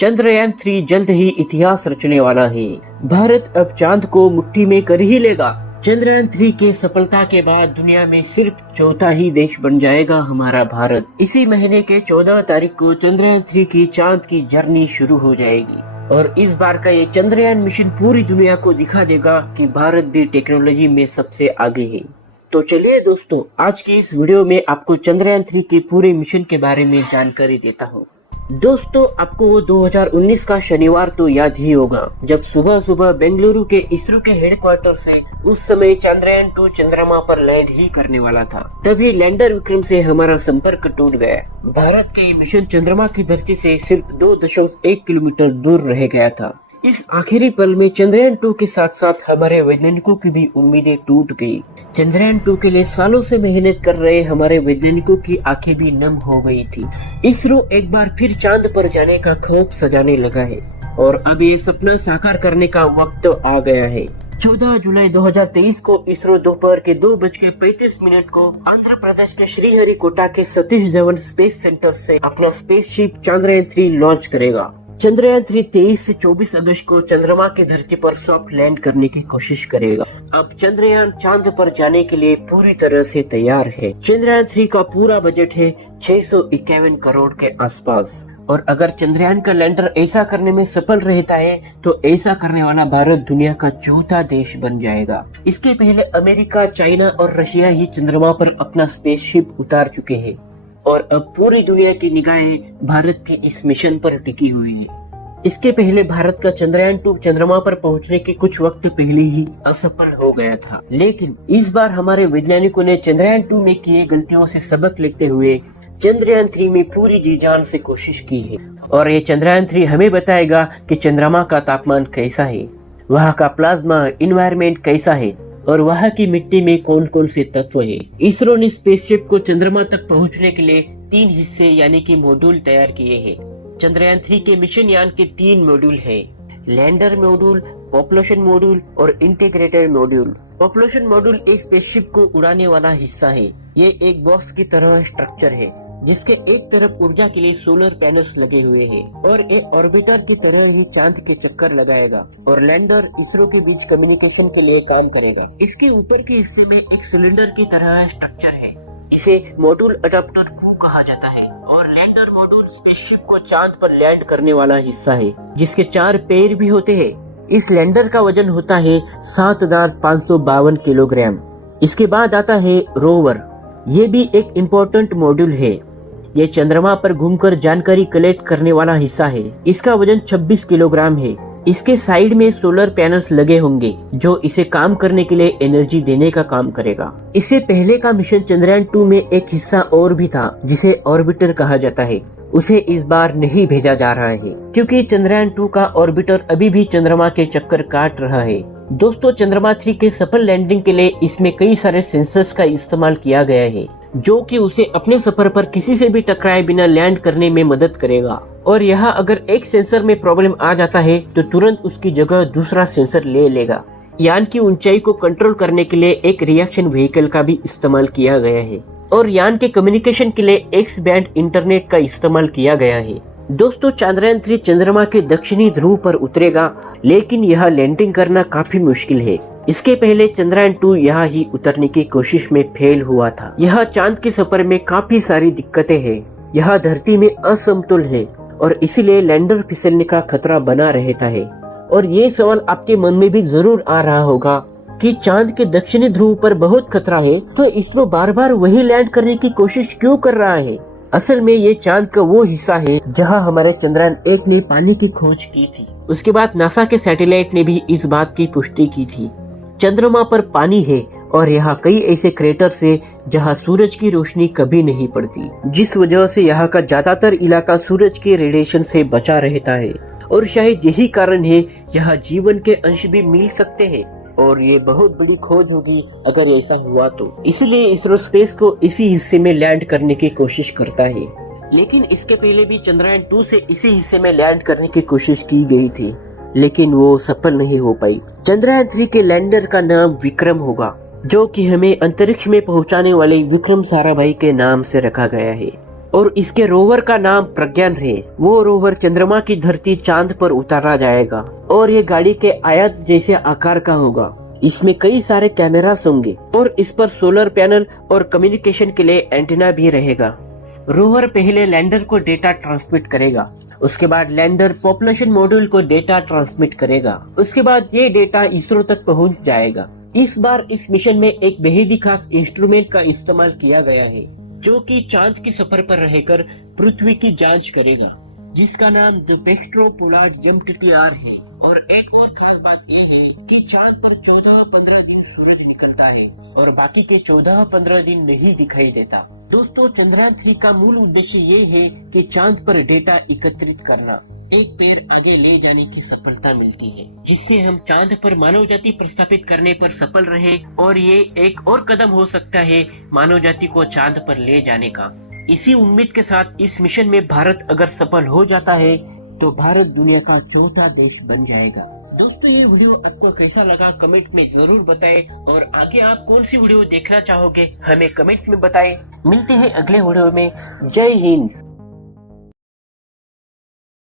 चंद्रयान 3 जल्द ही इतिहास रचने वाला है। भारत अब चांद को मुट्ठी में कर ही लेगा। चंद्रयान 3 के सफलता के बाद दुनिया में सिर्फ चौथा ही देश बन जाएगा हमारा भारत। इसी महीने के 14 तारीख को चंद्रयान 3 की चांद की जर्नी शुरू हो जाएगी और इस बार का ये चंद्रयान मिशन पूरी दुनिया को दिखा देगा कि भारत भी टेक्नोलॉजी में सबसे आगे है। तो चलिए दोस्तों, आज की इस वीडियो में आपको चंद्रयान 3 के पूरे मिशन के बारे में जानकारी देता हूँ। दोस्तों, आपको वो 2019 का शनिवार तो याद ही होगा, जब सुबह सुबह बेंगलुरु के इसरो के हेडक्वार्टर से उस समय चंद्रयान 2 चंद्रमा पर लैंड ही करने वाला था। तभी लैंडर विक्रम से हमारा संपर्क टूट गया। भारत का ये मिशन चंद्रमा की धरती से सिर्फ 2.1 किलोमीटर दूर रह गया था। इस आखिरी पल में चंद्रयान 2 के साथ साथ हमारे वैज्ञानिकों की भी उम्मीदें टूट गई। चंद्रयान 2 के लिए सालों से मेहनत कर रहे हमारे वैज्ञानिकों की आंखें भी नम हो गई थी। इसरो एक बार फिर चांद पर जाने का ख्वाब सजाने लगा है और अब ये सपना साकार करने का वक्त आ गया है। 14 जुलाई 2023 को इसरो दोपहर के 2:35 को आंध्र प्रदेश के श्रीहरिकोटा के सतीश धवन स्पेस सेंटर से अपना स्पेसशिप चंद्रयान 3 लॉन्च करेगा। चंद्रयान 3 23 से 24 अगस्त को चंद्रमा की धरती पर सॉफ्ट लैंड करने की कोशिश करेगा। अब चंद्रयान चांद पर जाने के लिए पूरी तरह से तैयार है। चंद्रयान 3 का पूरा बजट है 651 करोड़ के आसपास और अगर चंद्रयान का लैंडर ऐसा करने में सफल रहता है तो ऐसा करने वाला भारत दुनिया का चौथा देश बन जाएगा। इसके पहले अमेरिका, चाइना और रशिया ही चंद्रमा पर अपना स्पेसशिप उतार चुके हैं और अब पूरी दुनिया की निगाहें भारत के इस मिशन पर टिकी हुई है। इसके पहले भारत का चंद्रयान 2 चंद्रमा पर पहुंचने के कुछ वक्त पहले ही असफल हो गया था, लेकिन इस बार हमारे वैज्ञानिकों ने चंद्रयान 2 में किए गलतियों से सबक लेते हुए चंद्रयान 3 में पूरी जी जान से कोशिश की है और ये चंद्रयान 3 हमें बताएगा कि चंद्रमा का तापमान कैसा है, वहाँ का प्लाज्मा इन्वायरमेंट कैसा है और वहाँ की मिट्टी में कौन कौन से तत्व है। इसरो ने स्पेसशिप को चंद्रमा तक पहुँचने के लिए 3 हिस्से यानी कि मॉड्यूल तैयार किए हैं। चंद्रयान 3 के मिशन यान के 3 मॉड्यूल हैं: लैंडर मॉड्यूल, पॉपुलेशन मॉड्यूल और इंटीग्रेटेड मॉड्यूल। पॉपुलेशन मॉड्यूल एक स्पेसशिप को उड़ाने वाला हिस्सा है। ये एक बॉक्स की तरह स्ट्रक्चर है जिसके एक तरफ ऊर्जा के लिए सोलर पैनल्स लगे हुए हैं और एक ऑर्बिटर की तरह ही चांद के चक्कर लगाएगा और लैंडर इसरो के बीच कम्युनिकेशन के लिए काम करेगा। इसके ऊपर के हिस्से में एक सिलेंडर की तरह स्ट्रक्चर है, इसे मॉड्यूल अडाप्टर को कहा जाता है और लैंडर मॉड्यूल स्पेसशिप को चांद पर लैंड करने वाला हिस्सा है जिसके 4 पैर भी होते हैं। इस लैंडर का वजन होता है 7552 किलोग्राम। इसके बाद आता है रोवर। ये भी एक इम्पोर्टेंट मॉड्यूल है। ये चंद्रमा पर घूमकर जानकारी कलेक्ट करने वाला हिस्सा है। इसका वजन 26 किलोग्राम है। इसके साइड में सोलर पैनल्स लगे होंगे जो इसे काम करने के लिए एनर्जी देने का काम करेगा। इससे पहले का मिशन चंद्रयान 2 में एक हिस्सा और भी था जिसे ऑर्बिटर कहा जाता है। उसे इस बार नहीं भेजा जा रहा है क्योंकि चंद्रयान 2 का ऑर्बिटर अभी भी चंद्रमा के चक्कर काट रहा है। दोस्तों, चंद्रमा 3 के सफल लैंडिंग के लिए इसमें कई सारे सेंसर्स का इस्तेमाल किया गया है जो कि उसे अपने सफर पर किसी से भी टकराए बिना लैंड करने में मदद करेगा और यहाँ अगर एक सेंसर में प्रॉब्लम आ जाता है तो तुरंत उसकी जगह दूसरा सेंसर ले लेगा। यान की ऊंचाई को कंट्रोल करने के लिए एक रिएक्शन व्हीकल का भी इस्तेमाल किया गया है और यान के कम्युनिकेशन के लिए एक्स बैंड इंटरनेट का इस्तेमाल किया गया है। दोस्तों, चंद्रयान 3 चंद्रमा के दक्षिणी ध्रुव पर उतरेगा, लेकिन यह लैंडिंग करना काफी मुश्किल है। इसके पहले चंद्रयान 2 यहाँ ही उतरने की कोशिश में फेल हुआ था। यह चांद के सफर में काफी सारी दिक्कतें हैं। यह धरती में असमतुल है और इसीलिए लैंडर फिसलने का खतरा बना रहता है। और ये सवाल आपके मन में भी जरूर आ रहा होगा कि चांद के दक्षिणी ध्रुव पर बहुत खतरा है तो इसरो बार बार वही लैंड करने की कोशिश क्यों कर रहा है। असल में ये चांद का वो हिस्सा है जहां हमारे चंद्रयान 1 ने पानी की खोज की थी। उसके बाद नासा के सैटेलाइट ने भी इस बात की पुष्टि की थी। चंद्रमा पर पानी है और यहाँ कई ऐसे क्रेटर्स है जहाँ सूरज की रोशनी कभी नहीं पड़ती, जिस वजह से यहाँ का ज्यादातर इलाका सूरज के रेडिएशन से बचा रहता है और शायद यही कारण है यहाँ जीवन के अंश भी मिल सकते हैं और ये बहुत बड़ी खोज होगी अगर ऐसा हुआ तो। इसलिए इसरो स्पेस को इसी हिस्से में लैंड करने की कोशिश करता है। लेकिन इसके पहले भी चंद्रयान 2 से इसी हिस्से में लैंड करने की कोशिश की गई थी, लेकिन वो सफल नहीं हो पाई। चंद्रयान 3 के लैंडर का नाम विक्रम होगा, जो कि हमें अंतरिक्ष में पहुंचाने वाले विक्रम साराभाई के नाम से रखा गया है। और इसके रोवर का नाम प्रज्ञान है। वो रोवर चंद्रमा की धरती चांद पर उतारा जाएगा और ये गाड़ी के आयत जैसे आकार का होगा। इसमें कई सारे कैमरास होंगे और इस पर सोलर पैनल और कम्युनिकेशन के लिए एंटीना भी रहेगा। रोवर पहले लैंडर को डेटा ट्रांसमिट करेगा, उसके बाद लैंडर पॉपुलेशन मॉड्यूल को डेटा ट्रांसमिट करेगा, उसके बाद ये डेटा इसरो तक पहुंच जाएगा। इस बार इस मिशन में एक बेहद ही खास इंस्ट्रूमेंट का इस्तेमाल किया गया है जो कि चांद के सफर पर रहकर पृथ्वी की जांच करेगा, जिसका नाम द बेस्ट्रो पोलार जम्प-टीटीआर है। और एक और खास बात यह है कि चांद पर 14-15 दिन सूरज निकलता है और बाकी के 14-15 दिन नहीं दिखाई देता। दोस्तों, चंद्रयान 3 का मूल उद्देश्य ये है कि चांद पर डेटा एकत्रित करना, एक पैर आगे ले जाने की सफलता मिलती है, जिससे हम चांद पर मानव जाति प्रस्थापित करने पर सफल रहे। और ये एक और कदम हो सकता है मानव जाति को चांद पर ले जाने का। इसी उम्मीद के साथ इस मिशन में भारत अगर सफल हो जाता है तो भारत दुनिया का चौथा देश बन जाएगा। दोस्तों, ये वीडियो आपको कैसा लगा कमेंट में जरूर बताएं और आगे आप कौन सी वीडियो देखना चाहोगे हमें कमेंट में बताएं। मिलते हैं अगले वीडियो में। जय हिंद।